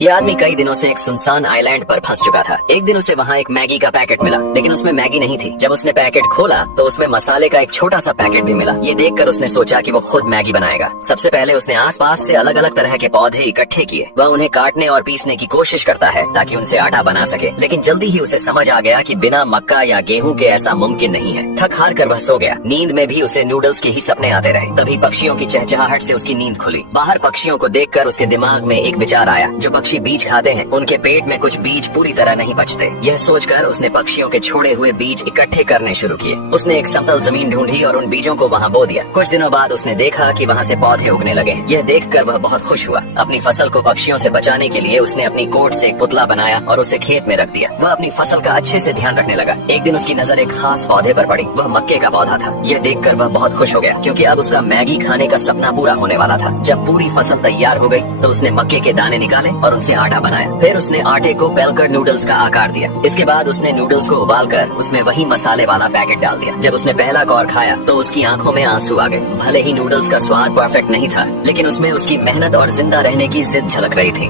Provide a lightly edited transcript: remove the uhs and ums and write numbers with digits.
ये आदमी कई दिनों से एक सुनसान आइलैंड पर फंस चुका था। एक दिन उसे वहाँ एक मैगी का पैकेट मिला, लेकिन उसमें मैगी नहीं थी। जब उसने पैकेट खोला तो उसमें मसाले का एक छोटा सा पैकेट भी मिला। ये देखकर उसने सोचा कि वो खुद मैगी बनाएगा। सबसे पहले उसने आसपास से अलग अलग तरह के पौधे इकट्ठे किए। वह उन्हें काटने और पीसने की कोशिश करता है ताकि उनसे आटा बना सके, लेकिन जल्दी ही उसे समझ आ गया कि बिना मक्का या गेहूं के ऐसा मुमकिन नहीं है। थक हार कर वह सो गया। नींद में भी उसे नूडल्स के ही सपने आते रहे। तभी पक्षियों की चहचहाहट से उसकी नींद खुली। बाहर पक्षियों को देखकर उसके दिमाग में एक विचार आया, जो पक्षी बीज खाते हैं उनके पेट में कुछ बीज पूरी तरह नहीं पचते। यह सोचकर उसने पक्षियों के छोड़े हुए बीज इकट्ठे करने शुरू किए। उसने एक समतल जमीन ढूंढी और उन बीजों को वहाँ बो दिया। कुछ दिनों बाद उसने देखा कि वहाँ से पौधे उगने लगे। यह देखकर वह बहुत खुश हुआ। अपनी फसल को पक्षियों से बचाने के लिए उसने अपनी कोट से एक पुतला बनाया और उसे खेत में रख दिया। वह अपनी फसल का अच्छे से ध्यान रखने लगा। एक दिन उसकी नजर एक खास पौधे पर पड़ी। वह मक्के का पौधा था। यह देखकर वह बहुत खुश हो गया, क्योंकि अब उसका मैगी खाने का सपना पूरा होने वाला था। जब पूरी फसल तैयार हो गई तो उसने मक्के के दाने निकाले और उनसे आटा बनाया। फिर उसने आटे को बेलकर नूडल्स का आकार दिया। इसके बाद उसने नूडल्स को उबालकर उसमें वही मसाले वाला पैकेट डाल दिया। जब उसने पहला कौर खाया तो उसकी आंखों में आंसू आ गए। भले ही नूडल्स का स्वाद परफेक्ट नहीं था, लेकिन उसमें उसकी मेहनत और जिंदा रहने की जिद झलक रही थी।